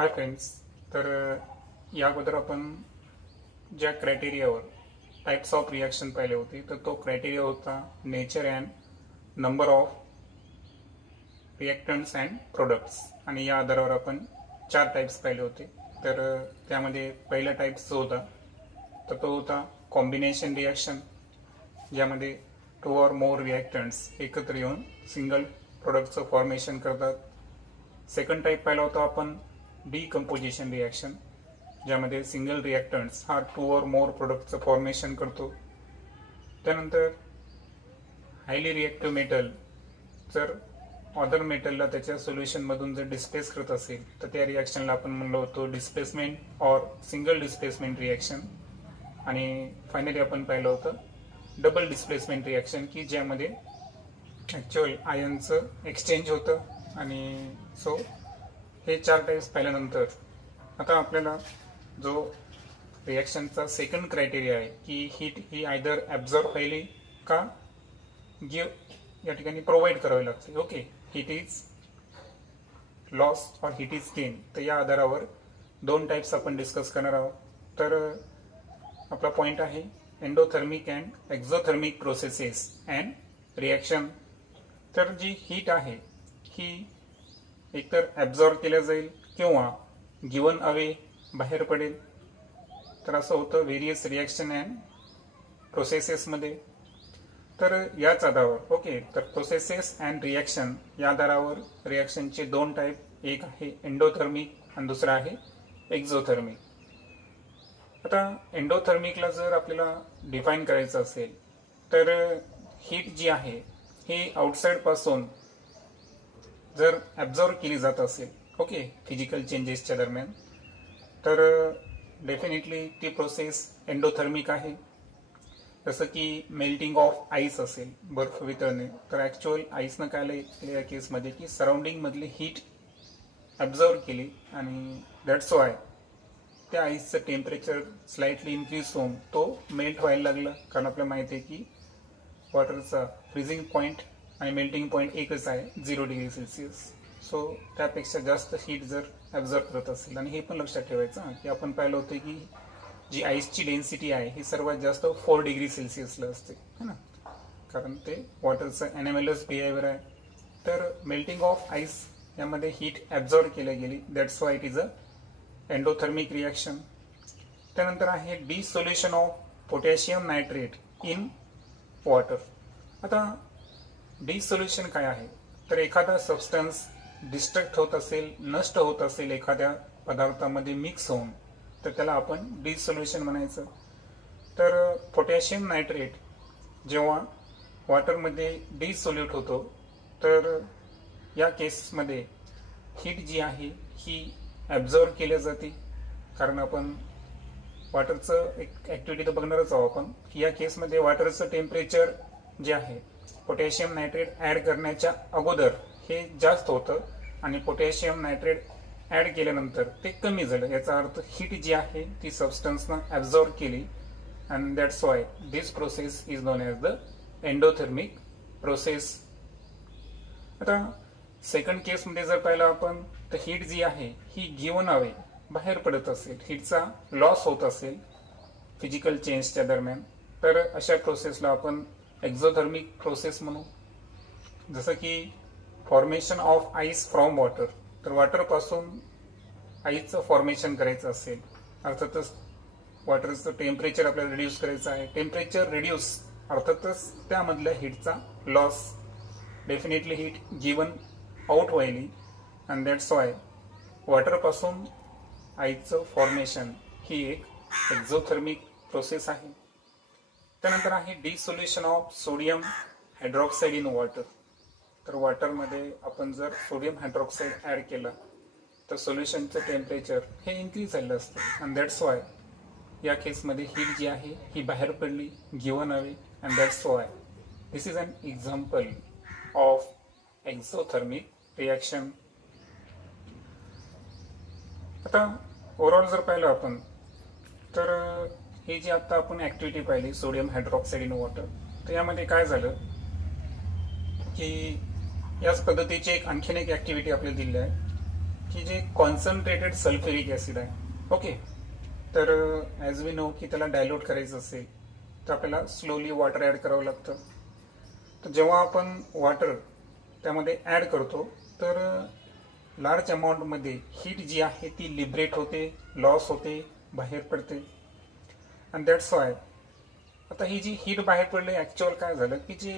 Hi friends. तर या अगोदर आपण ज्या क्रायटेरियावर टाइप्स ऑफ रिएक्शन पाहिले होते तर तो क्रायटेरिया होता nature and number of reactants and products. आणि या आधारावर आपण 4 टाइप्स पाहिले होते. तर त्यामध्ये पहिला टाइप्स जो होता तर तो होता कॉम्बिनेशन रिएक्शन, ज्यामध्ये 2 or more रिएक्टंट्स एकत्र येऊन सिंगल प्रोडक्टचं फॉर्मेशन करतात. सेकंड टाइप पाहिला होता आपण डिकम्पोजिशन रिएक्शन, ज्यामध्ये सिंगल रिएक्टंट्स हा 2 or more प्रोडक्टचं फॉर्मेशन करतो. त्यानंतर हायली रिएक्टिव्ह मेटल जर अदर मेटलला त्याच्या सोल्युशनमधून जर डिस्प्लेस करत असेल तर त्या रिएक्शनला आपण म्हणलो होतो displacement or single displacement reaction. आणि फायनली आपण पाहिलं होतं डबल डिस्प्लेसमेंट रिएक्शन, की ज्यामध्ये ॲक्च्युअल आयनचं एक्सचेंज होतं. आणि सो हे 4 टाइप्स पाहिल्यानंतर आता आपल्याला जो रिएक्शनचा सेकंड क्रायटेरिया आहे की हीट ही आयदर ॲब्झॉर्ब व्हायली का गिव्ह या ठिकाणी प्रोव्हाइड करावी लागते. ओके, हीट इज लॉस और हीट इज गेन. तर या आधारावर 2 टाइप्स आपण डिस्कस करणार आहोत. तर आपला पॉइंट आहे endothermic and exothermic processes and reaction. तर जी हीट आहे ही एकतर ॲब्झॉर्ब केल्या जाईल किंवा गिवन अवे बाहेर पडेल. तर असं होतं व्हेरियस रिएक्शन अँड प्रोसेसेसमध्ये. तर याच आधारावर ओके, तर प्रोसेसेस अँड रिएक्शन या आधारावर रिएक्शनचे 2 टाईप, एक आहे एंडोथर्मिक आणि दुसरा आहे एक्झोथर्मिक. आता एंडोथर्मिकला जर आपल्याला डिफाईन करायचं असेल तर हीट जी आहे ही आउटसाइड पासून जर ॲब्झॉर्ब केली जात असेल ओके फिजिकल चेंजेसच्या दरम्यान, तर डेफिनेटली ती प्रोसेस एंडोथर्मिक आहे. जसं की मेल्टिंग ऑफ आईस असेल, बर्फ वितळणे, तर ॲक्च्युअल आईसनं काय केलं या केसमध्ये की सराउंडिंगमधली हीट ॲब्झॉर्ब केली आणि दॅट्स वाय त्या आईसचं टेम्परेचर स्लाइटली इन्क्रीज होऊन तो मेल्ट व्हायला लागला. कारण आपल्याला माहिती आहे की वॉटरचा फ्रीजिंग पॉईंट आणि मेल्टिंग पॉईंट एकच आहे 0 डिग्री सेल्सिअस. सो त्यापेक्षा जास्त हीट जर ॲब्झॉर्ब करत असेल. आणि हे पण लक्षात ठेवायचं की आपण पाहिलं होतं की जी आईसची डेन्सिटी आहे ही सर्वात जास्त 4 डिग्री सेल्सिअसला असते है ना, कारण ते वॉटरचं एनएमएलएस बिहेवियर आहे. तर मेल्टिंग ऑफ आईस यामध्ये हीट ॲब्झॉर्ब केली गेली, that's why it is a endothermic reaction. त्यानंतर आहे dissolution of potassium nitrate in water. आता डिसोल्युशन काय आहे, तर एखादा सबस्टन्स डिस्ट्रक्ट होत असेल, नष्ट होत असेल एखाद्या पदार्थामध्ये मिक्स होऊन, तर त्याला आपण डिसोल्युशन म्हणायचं. तर पोटॅशियम नायट्रेट जेव्हा वॉटरमध्ये डिसोल्यूट होतो तर या केसमध्ये हीट जी आहे ही ॲब्झॉर्ब केल्या जाते. कारण आपण वॉटरचं एक ॲक्टिव्हिटी तर बघणारच आहोत आपण की या केसमध्ये वॉटरचं टेम्परेचर जे आहे पोटॅशियम नायट्रेट ॲड करण्याच्या अगोदर हे जास्त होतं आणि पोटॅशियम नायट्रेट ॲड केल्यानंतर ते कमी झालं. याचा अर्थ हीट जी आहे ती सबस्टन्सनं ॲब्झॉर्ब केली and that's why this process is known as the endothermic process. आता सेकंड केसमध्ये जर पाहिलं आपण तर हीट जी आहे ही गिवन अवे बाहेर पडत असेल, हीटचा लॉस होत असेल फिजिकल चेंजच्या दरम्यान, तर अशा प्रोसेसला आपण एक्झोथर्मिक प्रोसेस म्हणू. जसं की formation of ice from water. तर वॉटरपासून आईसचं फॉर्मेशन करायचं असेल, अर्थातच वॉटरचं टेम्परेचर आपल्याला रिड्यूस करायचं आहे. टेम्परेचर रिड्यूस अर्थातच त्यामधल्या हीटचा loss, definitely heat given out व्हायली अँड दॅट्स वाय वॉटरपासून आईसचं फॉर्मेशन ही एक एक्झोथर्मिक प्रोसेस आहे. त्यानंतर आहे dissolution of sodium hydroxide in water. तर वॉटरमध्ये आपण जर सोडियम हायड्रॉक्साईड ॲड केला तर सोल्युशनचं टेम्परेचर हे इन्क्रीज झालं असतं अँड दॅट्स वाय या केसमध्ये हीट जी आहे ही बाहेर पडली given away and that's why this is an example of exothermic reaction. आता ओव्हरऑल जर पाहिलं आपण तर ही जी आता आपण ॲक्टिव्हिटी पाहिली सोडियम हायड्रॉक्साईड इन वॉटर, तर यामध्ये काय झालं की याच पद्धतीची आणखीन एक ॲक्टिव्हिटी आपल्याला दिली आहे की जे कॉन्सन्ट्रेटेड सल्फ्युरिक ॲसिड आहे. ओके, तर ॲज वी नो की त्याला डायल्यूट करायचं असेल तर आपल्याला स्लोली वॉटर ॲड करावं लागतं. तर जेव्हा आपण वॉटर त्यामध्ये ॲड करतो तर लार्ज अमाऊंटमध्ये हीट जी आहे ती लिबरेट होते, लॉस होते, बाहेर पडते. अँड दॅट्स वाय आता ही जी हीट बाहेर पडली ॲक्च्युअल काय झालं की जे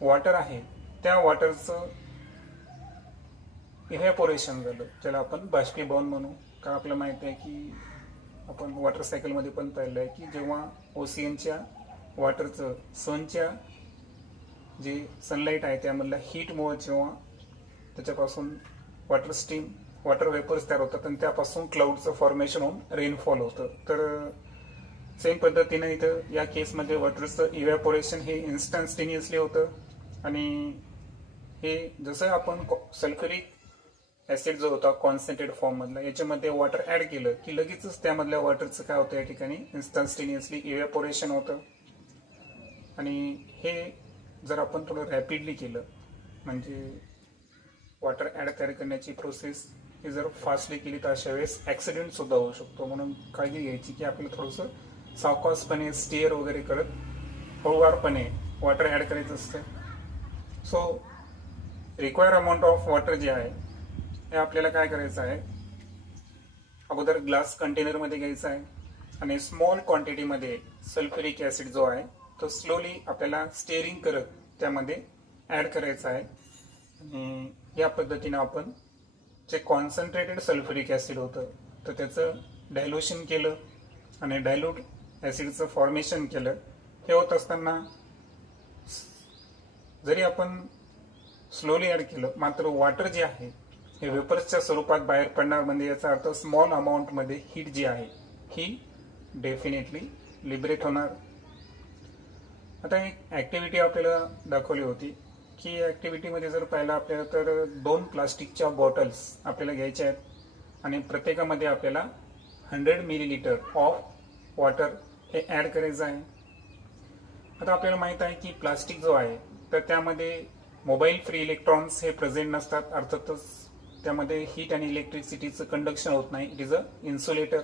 वॉटर आहे त्या वॉटरचं इव्हॅपोरेशन झालं, ज्याला आपण बाष्पीभवन म्हणू. का आपल्याला माहिती आहे की आपण वॉटर सायकलमध्ये पण पाहिलं आहे की जेव्हा ओशियनच्या वॉटरचं सनच्या जे सनलाईट आहे त्यामधल्या हीटमुळे जेव्हा त्याच्यापासून वॉटर स्टीम वॉटर वेपर्स तयार होतात आणि त्यापासून क्लाउडचं फॉर्मेशन होऊन रेनफॉल होतं. तर सेम पद्धतीनं इथं या केसमध्ये वॉटरचं इव्हॅपोरेशन हे इन्स्टंटेनियसली होतं. आणि हे जसं आपण सल्फ्युरिक ॲसिड जो होता कॉन्सन्ट्रेटेड फॉर्ममधला याच्यामध्ये वॉटर ॲड केलं की लगेचच त्यामधल्या वॉटरचं काय होतं या ठिकाणी इन्स्टंटेनियसली इव्हॅपोरेशन होतं. आणि हे जर आपण थोडं रॅपिडली केलं म्हणजे वॉटर ॲड तयार करण्याची प्रोसेस ही जर फास्टली केली तर अशा वेळेस ॲक्सिडेंटसुद्धा होऊ शकतो. म्हणून काळजी घ्यायची की आपल्याला थोडंसं सावकाशपणे स्टिअर वगैरे करत हळूवारपणे वॉटर ॲड करायचं असतं. So require amount of water जे आहे हे आपल्याला काय करायचं आहे, अगोदर ग्लास कंटेनरमध्ये घ्यायचं आहे आणि स्मॉल क्वांटिटीमध्ये सल्फ्युरिक ॲसिड जो आहे तो स्लोली आपल्याला स्टिअरिंग करत त्यामध्ये ॲड करायचा आहे. आणि या पद्धतीनं आपण जे कॉन्सन्ट्रेटेड सल्फ्युरिक ॲसिड होतं तर त्याचं डायल्युशन केलं आणि डायल्यूट ॲसिडचं फॉर्मेशन केलं. हे होत असताना जरी आपण स्लोली ॲड केलं मात्र वॉटर जे आहे हे वेपर्सच्या स्वरूपात बाहेर पडणार. म्हणजे याचा अर्थ स्मॉल अमाऊंटमध्ये हीट जी आहे ही डेफिनेटली लिबरेट होणार. आता एक ॲक्टिव्हिटी आपल्याला दाखवली होती की ॲक्टिव्हिटीमध्ये जर पाहिलं आपल्याला तर 2 प्लास्टिकच्या बॉटल्स आपल्याला घ्यायच्या आहेत आणि प्रत्येकामध्ये आपल्याला 100 मिलीलिटर ऑफ वॉटर हे ॲड करायचं आहे. आता आपल्याला माहीत आहे की प्लास्टिक जो आहे तर त्यामध्ये मोबाईल फ्री इलेक्ट्रॉन्स हे प्रेझेंट नसतात. अर्थातच त्यामध्ये हीट आणि इलेक्ट्रिसिटीचं कंडक्शन होत नाही. It is a insulator.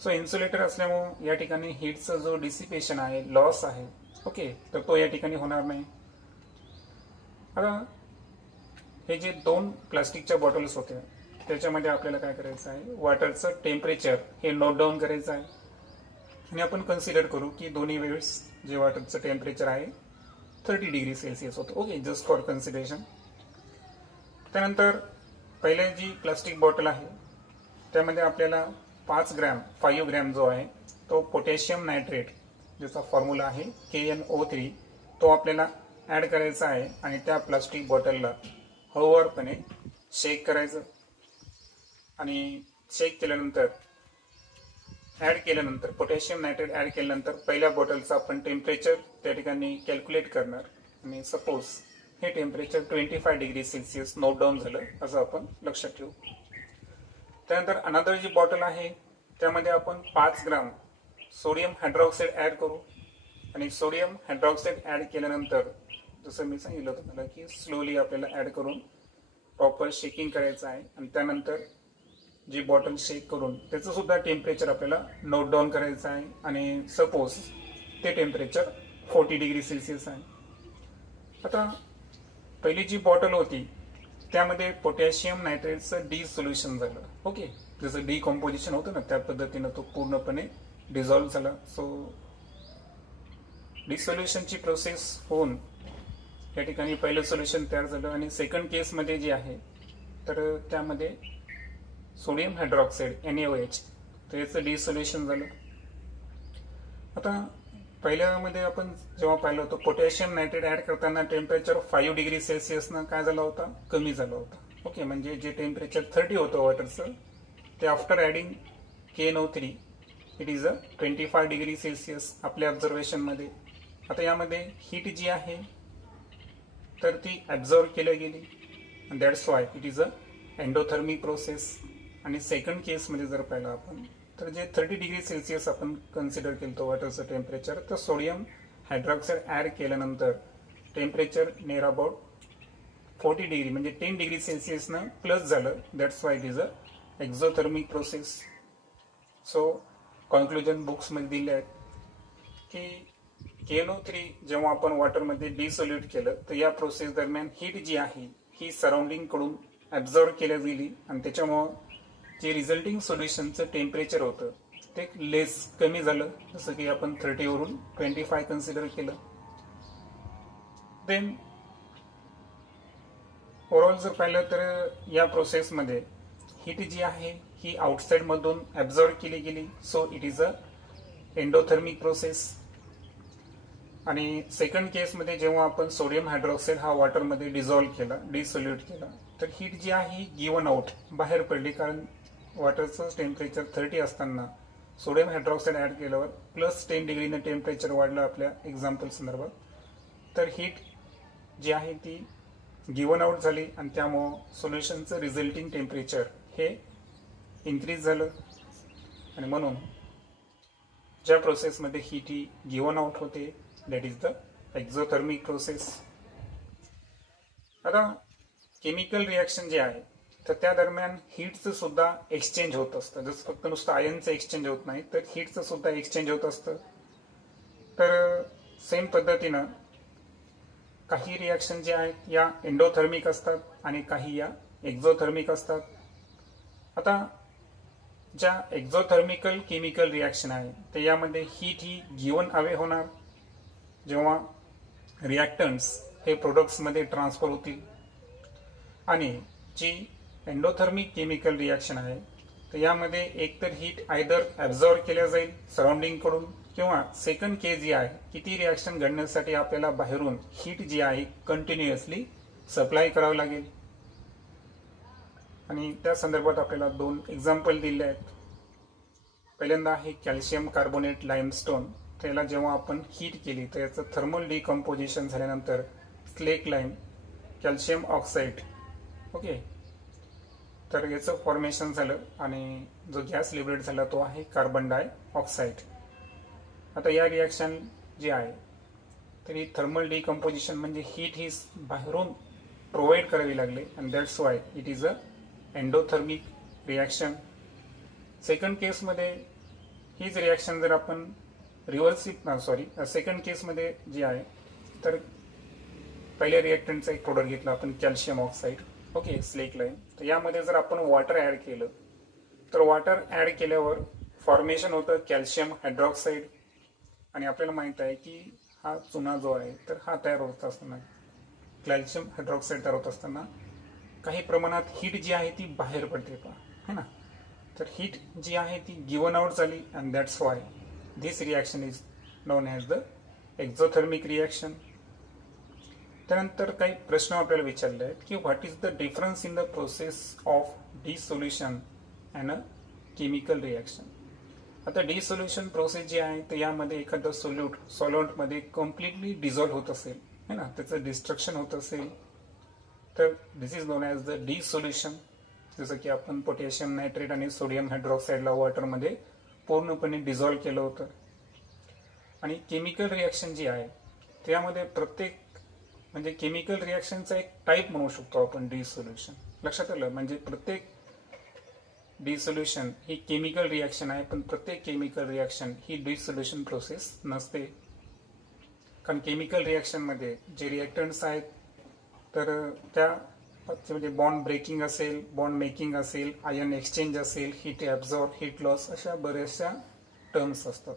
So insulator असल्यामुळे या ठिकाणी हीटचा जो डिसिपेशन आहे, लॉस आहे, ओके, तर तो या ठिकाणी होणार नाही. आता हे जे 2 प्लास्टिकच्या बॉटल्स होत्या त्याच्यामध्ये आपल्याला काय करायचं आहे, वॉटरचं टेम्परेचर हे नोट डाऊन करायचं आहे. आणि आपण कन्सिडर करू की दोन्ही वेळेस जे वॉटरचं टेम्परेचर आहे 30 डिग्री सेल्सिअस होतं. Okay, just for consideration. त्यानंतर पहिले जी प्लास्टिक बॉटल आहे त्यामध्ये आपल्याला 5 ग्रॅम जो आहे तो पोटॅशियम नायट्रेट ज्याचा फॉर्म्युला आहे KNO3 तो आपल्याला ॲड करायचा आहे. आणि त्या प्लास्टिक बॉटलला हळूवारपणे शेक करायचं. आणि शेक केल्यानंतर पोटॅशियम नायट्रेट ॲड केल्यानंतर पहिल्या बॉटलचं आपण टेम्परेचर त्या ठिकाणी कॅल्क्युलेट करणार. आणि सपोज हे temperature 25 degree Celsius note down झालं असं आपण लक्षात ठेवू. त्यानंतर अनदर जी बॉटल आहे त्यामध्ये आपण 5 ग्राम सोडियम हायड्रॉक्साईड ॲड करू. आणि सोडियम हायड्रॉक्साईड ॲड केल्यानंतर जसं मी सांगितलं होतं मला की स्लोली आपल्याला ॲड करून प्रॉपर शेकिंग करायचं आहे. आणि त्यानंतर जी बॉटल शेक करून त्याचं सुद्धा टेम्परेचर आपल्याला नोट डाऊन करायचं आहे. आणि सपोज ते टेम्परेचर 40 डिग्री सेल्सिअस आहे. आता पहिली जी बॉटल होती त्यामध्ये पोटॅशियम नायट्रेटचं डिसोल्युशन झालं. ओके, जसं डिकॉम्पोजिशन होतं ना त्या पद्धतीनं तो पूर्णपणे डिझॉल्व्ह झाला. सो डिसोल्युशनची प्रोसेस होऊन या ठिकाणी पहिलं सोल्युशन तयार झालं. आणि सेकंड केसमध्ये जे आहे तर त्यामध्ये सोडियम हायड्रॉक्साईड NaOH तर याचं डिसोल्युशन झालं. आता पहिल्यामध्ये आपण जेव्हा पाहिलं होतं पोटॅशियम नायट्रेट ॲड करताना टेम्परेचर 5 डिग्री सेल्सिअसनं काय झाला होता, कमी झाला होता. ओके, म्हणजे जे टेम्परेचर 30 होतं वॉटरचं ते after adding KNO3 it is a 25 degree Celsius आपल्या ऑब्झर्वेशनमध्ये. आता यामध्ये हीट जी आहे तर ती ॲब्झॉर्व केली गेली आणि that's why it is a endothermic process. आणि सेकंड केसमध्ये जर पाहिलं आपण तर जे 30 डिग्री सेल्सिअस आपण कन्सिडर केलं होतं वॉटरचं टेम्परेचर तर सोडियम हायड्रॉक्साईड ॲड केल्यानंतर टेम्परेचर नियर अबाउट 40 डिग्री म्हणजे 10 डिग्री सेल्सिअसनं प्लस झालं. That's why it is a exothermic process. So conclusion बुक्समध्ये दिले आहेत की KNO3 जेव्हा आपण वॉटरमध्ये डिसोल्यूट केलं तर या प्रोसेस दरम्यान हीट जी आहे ही सराउंडिंगकडून ॲब्झॉर्ब केल्या गेली आणि त्याच्यामुळं जे रिझल्टिंग सोल्युशनचं टेम्परेचर होतं ते लेस कमी झालं. जसं की आपण 30 वरून 25 कन्सिडर केलं. देन ओव्हरऑल जर पाहिलं तर या प्रोसेसमध्ये हीट जी आहे ही आउटसाइडमधून ॲब्झॉर्ब केली गेली. So it is a endothermic process. आणि सेकंड केसमध्ये जेव्हा आपण सोडियम हायड्रॉक्साईड हा वॉटरमध्ये डिझॉल्व्ह केला, डिसोल्यूट केला, तर हीट जी आहे गिवन आउट बाहेर पडली. कारण वॉटरचं टेम्परेचर 30 असताना सोडियम हायड्रॉक्साईड ॲड केल्यावर प्लस 10 डिग्रीनं टेम्परेचर वाढलं आपल्या एक्झाम्पल संदर्भात. तर हीट जी आहे ती गिवन आउट झाली आणि त्यामुळं सोल्युशनचं रिझल्टिंग टेम्परेचर हे इन्क्रीज झालं. आणि म्हणून ज्या प्रोसेसमध्ये हीट ही गिवन आउट होते that is the exothermic process. आता केमिकल रिॲक्शन जे आहे तर त्या दरम्यान हीटचं सुद्धा एक्सचेंज होत असतं. जसं फक्त नुसतं आयनचं एक्सचेंज होत नाही तर हीटचं सुद्धा एक्सचेंज होत असतं. तर सेम पद्धतीनं काही रिॲक्शन जे आहेत या एंडोथर्मिक असतात आणि काही या एक्झोथर्मिक असतात. आता ज्या एक्झोथर्मिकल केमिकल रिॲक्शन आहे तर यामध्ये हीट ही गिवन अवे होणार जेव्हा रिॲक्टंट्स हे प्रोडक्ट्समध्ये ट्रान्सफर होतील. आणि जी एंडोथर्मिक केमिकल रिॲक्शन आहे तर यामध्ये एकतर हीट आयदर ॲब्झॉर्ब केल्या जाईल सराउंडिंगकडून किंवा सेकंड केस जी आहे की ती रिॲक्शन घडण्यासाठी आपल्याला बाहेरून हीट जी आहे कंटिन्युअसली सप्लाय करावं लागेल. आणि त्या संदर्भात आपल्याला 2 एक्झाम्पल दिले आहेत. पहिल्यांदा आहे कॅल्शियम कार्बोनेट लाईमस्टोन. त्याला जेव्हा आपण हीट केली तर याचं थर्मल डिकम्पोजिशन झाल्यानंतर slake lime calcium oxide okay तर याचं फॉर्मेशन झालं आणि जो गॅस लिबरेट झाला तो आहे कार्बन डायऑक्साईड. आता या रिॲक्शन जी आहे तर ही थर्मल डिकम्पोजिशन म्हणजे हीट ही बाहेरून प्रोव्हाइड करावी लागली आणि that's why it is a endothermic reaction. Second केसमध्ये हीच रिॲक्शन जर आपण सेकंड केसमध्ये जी आहे तर पहिल्या रिॲक्टंटचा एक प्रोडक्ट घेतला आपण calcium oxide okay slake lime. तर यामध्ये जर आपण वॉटर ॲड केलं तर वॉटर ॲड केल्यावर फॉर्मेशन होतं कॅल्शियम हायड्रॉक्साईड. आणि आपल्याला माहित आहे की हा चुना जो आहे तर हा तयार होत असताना कॅल्शियम हायड्रॉक्साईड तयार होत असताना काही प्रमाणात हीट जी आहे ती बाहेर पडते पहा है ना. तर हीट जी आहे ती गिवन आउट झाली and that's why this reaction is known as the exothermic reaction. त्यानंतर काही प्रश्न आपल्याला विचारले आहेत की what is the difference in the process of dissolution and a chemical reaction. आता डिसोल्युशन प्रोसेस जी आहे तर यामध्ये एखादं सॉल्व्हंटमध्ये कम्प्लिटली डिझॉल्व्ह होत असेल है ना, त्याचं डिस्ट्रक्शन होत असेल तर दिस इज नोन ॲज द डिसोल्युशन. जसं की आपण पोटॅशियम नायट्रेट आणि सोडियम हायड्रॉक्साईडला वॉटरमध्ये पूर्णपणे डिझॉल्व्ह केलं होतं. आणि केमिकल रिॲक्शन जी आहे त्यामध्ये प्रत्येक म्हणजे केमिकल रिॲक्शनचा एक टाईप म्हणू शकतो आपण डिसोल्युशन. लक्षात आलं म्हणजे प्रत्येक डिसोल्युशन ही केमिकल रिॲक्शन आहे पण प्रत्येक केमिकल रिॲक्शन ही डिसोल्युशन प्रोसेस नसते. कारण केमिकल रिॲक्शनमध्ये जे रिॲक्टंट्स आहेत तर त्या म्हणजे बॉन्ड ब्रेकिंग असेल, बॉन्ड मेकिंग असेल, आयन एक्सचेंज असेल, हीट ॲब्झॉर्ब, हीट लॉस अशा बऱ्याचशा टर्म्स असतात.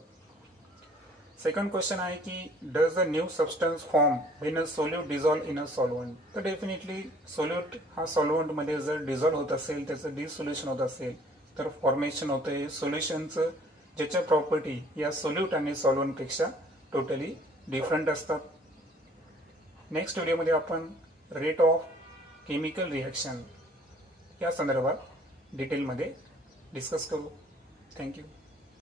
सेकंड क्वेश्चन आहे की does the new substance form when a solute dissolve in a solvent. तर डेफिनेटली सोल्यूट हा सॉल्व्हंटमध्ये जर डिझॉल्व होत असेल त्याचं डिसोल्युशन होत असेल तर फॉर्मेशन होतं सोल्युशनचं ज्याच्या प्रॉपर्टी या सोल्यूट आणि सॉल्व्हंटपेक्षा टोटली डिफरंट असतात. नेक्स्ट व्हिडिओमध्ये आपण रेट ऑफ केमिकल रिॲक्शन या संदर्भात डिटेलमध्ये डिस्कस करू. थँक्यू.